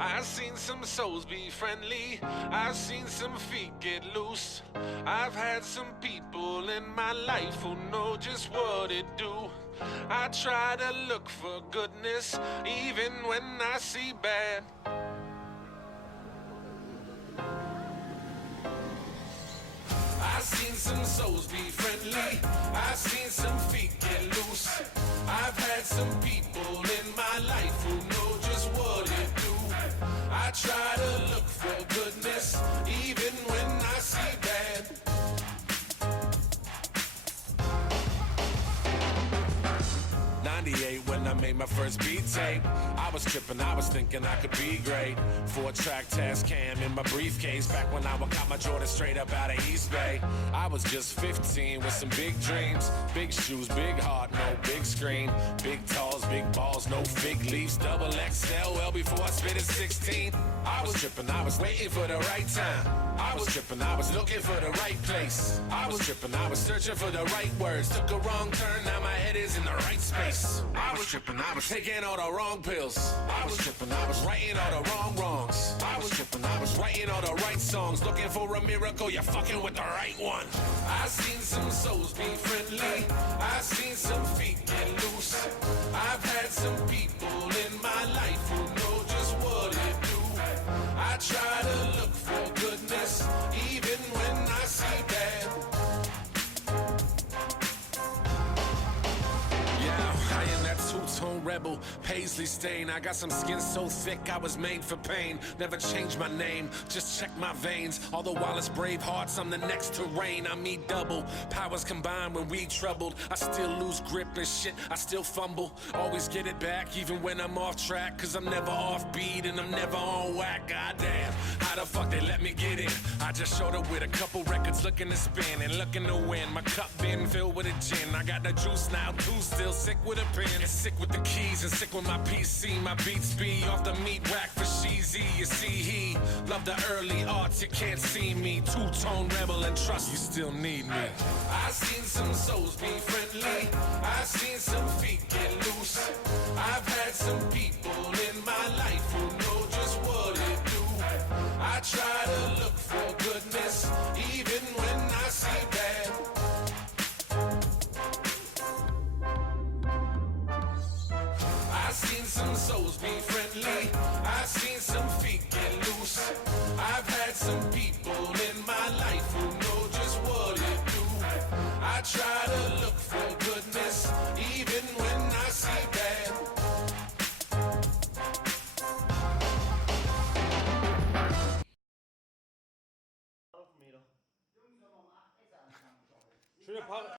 I've seen some souls be friendly, I've seen some feet get loose. I've had some people in my life who know just what it do. I try to look for goodness, even when I see bad. I've seen some souls be friendly, I've seen some feet get loose. I've had some people in my life who know just what it do. I try to look for goodness, even when I see bad. '98 when I made my first beat tape, I was tripping, I was thinking I could be great. 4-track test cam in my briefcase, back when I got my Jordan straight up out of East Bay. I was just 15 with some big dreams, big shoes, big heart, no big screen, big talls, big balls, no fig leaves, double XL. Well, before I spit at 16, I was tripping, I was waiting for the right time. I was tripping, I was looking for the right place. I was tripping, I was searching for the right words. Took a wrong turn, now my head is in the right space. I was tripping, I was taking all the wrong pills. I was tripping, I was writing all the wrong wrongs. I was tripping, I was writing all the right songs. Looking for a miracle, you're fucking with the right one. I've seen some souls be friendly, I've seen some feet get loose. I've had some people in my life who know just what it do. I try to look for goodness, even when I see bad. I am that two-tone rebel, paisley stain. I got some skin so thick I was made for pain. Never changed my name, just check my veins. Although Wallace brave hearts, I'm the next to reign. I mean double, powers combined when we troubled. I still lose grip and shit, I still fumble. Always get it back even when I'm off track, cause I'm never off beat and I'm never on whack. Goddamn, how the fuck they let me get in? I just showed up with a couple records looking to spin and looking to win. My cup been filled with a gin. I got the juice now too, still sick with a pen. And sick with the keys and sick with my PC. My beats be off the meat rack for Sheezy. You see he love the early arts, you can't see me. Two-tone rebel and trust you still need me. I seen some souls be friendly, I seen some feet get loose. I've had some people in my life who know just what it do. I try to look for goodness, even when I see bad. I've seen some souls be friendly, I've seen some feet get loose. I've had some people in my life who know just what it do. I try to look for goodness, even when I see bad. Schöne Pause.